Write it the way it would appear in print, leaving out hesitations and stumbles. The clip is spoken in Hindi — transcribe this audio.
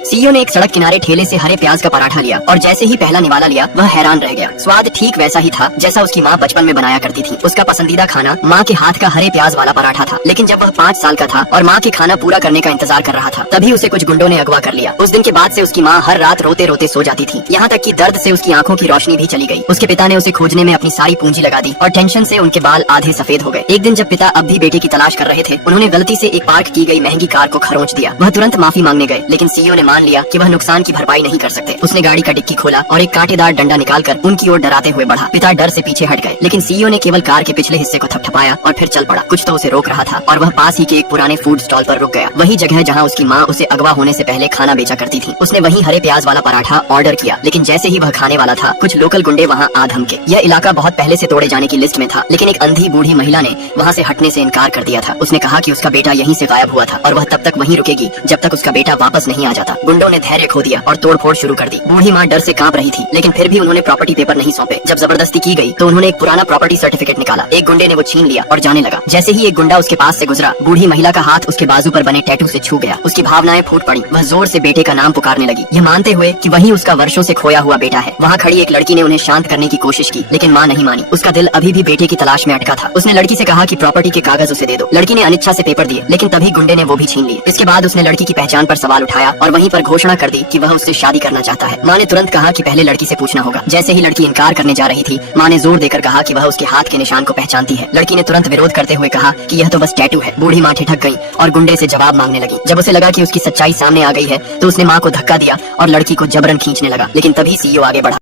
सीईओ ने एक सड़क किनारे ठेले से हरे प्याज का पराठा लिया और जैसे ही पहला निवाला लिया वह हैरान रह गया। स्वाद ठीक वैसा ही था जैसा उसकी माँ बचपन में बनाया करती थी। उसका पसंदीदा खाना माँ के हाथ का हरे प्याज वाला पराठा था। लेकिन जब वह 5 साल का था और माँ के खाना पूरा करने का इंतजार कर रहा था, तभी उसे कुछ गुंडों ने अगवा कर लिया। उस दिन के बाद से उसकी माँ हर रात रोते रोते सो जाती थी, यहाँ तक कि दर्द से उसकी आंखों की रोशनी भी चली गई। उसके पिता ने उसे खोजने में अपनी सारी पूंजी लगा दी और टेंशन से उनके बाल आधे सफेद हो गए। एक दिन जब पिता अब भी बेटे की तलाश कर रहे थे, उन्होंने गलती से एक पार्क की गई महंगी कार को खरोंच दिया। वह तुरंत माफी मांगने गए, लेकिन सीईओ ने मान लिया कि वह नुकसान की भरपाई नहीं कर सकते। उसने गाड़ी का डिक्की खोला और एक कांटेदार डंडा निकालकर उनकी ओर डराते हुए बढ़ा। पिता डर से पीछे हट गए, लेकिन सीईओ ने केवल कार के पिछले हिस्से को थपथपाया और फिर चल पड़ा। कुछ तो उसे रोक रहा था और वह पास ही के एक पुराने फूड स्टॉल पर रुक गया। वही जगह जहाँ उसकी माँ उसे अगवा होने से पहले खाना बेचा करती थी। उसने वही हरे प्याज वाला पराठा ऑर्डर किया, लेकिन जैसे ही वह खाने वाला था, कुछ लोकल गुंडे वहाँ आ धमके। यह इलाका बहुत पहले से तोड़े जाने की लिस्ट में था, लेकिन एक अंधी बूढ़ी महिला ने वहाँ से हटने से इनकार कर दिया था। उसने कहा कि उसका बेटा यहीं से गायब हुआ था और वह तब तक वहीं रुकेगी जब तक उसका बेटा वापस नहीं आ जाता। गुंडों ने धैर्य खो दिया और तोड़फोड़ शुरू कर दी। बूढ़ी माँ डर से कांप रही थी, लेकिन फिर भी उन्होंने प्रॉपर्टी पेपर नहीं सौंपे। जब जबरदस्ती की गई तो उन्होंने एक पुराना प्रॉपर्टी सर्टिफिकेट निकाला। एक गुंडे ने वो छीन लिया और जाने लगा। जैसे ही एक गुंडा उसके पास से गुजरा, बूढ़ी महिला का हाथ उसके बाजू पर बने टैटू से छू गया। उसकी भावनाएं फूट पड़ी। वह जोर से बेटे का नाम पुकारने लगी, यह मानते हुए कि वही उसका वर्षों से खोया हुआ बेटा है। वहाँ खड़ी एक लड़की ने उन्हें शांत करने की कोशिश की, लेकिन माँ नहीं मानी। उसका दिल अभी भी बेटे की तलाश में अटका था। उसने लड़की से कहा कि प्रॉपर्टी के कागज उसे दे दो। लड़की ने अनिच्छा से पेपर दिए, लेकिन तभी गुंडे ने वो भी छीन लिए। इसके बाद उसने लड़की की पहचान पर सवाल उठाया और वहीं पर घोषणा कर दी कि वह उससे शादी करना चाहता है। माँ ने तुरंत कहा कि पहले लड़की से पूछना होगा। जैसे ही लड़की इनकार करने जा रही थी, माँ ने जोर देकर कहा कि वह उसके हाथ के निशान को पहचानती है। लड़की ने तुरंत विरोध करते हुए कहा कि यह तो बस टैटू है। बूढ़ी माँ ठिठक गई और गुंडे से जवाब मांगने लगी। जब उसे लगा कि उसकी सच्चाई सामने आ गई है, तो उसने माँ को धक्का दिया और लड़की को जबरन खींचने लगा, लेकिन तभी सीईओ आगे बढ़ा।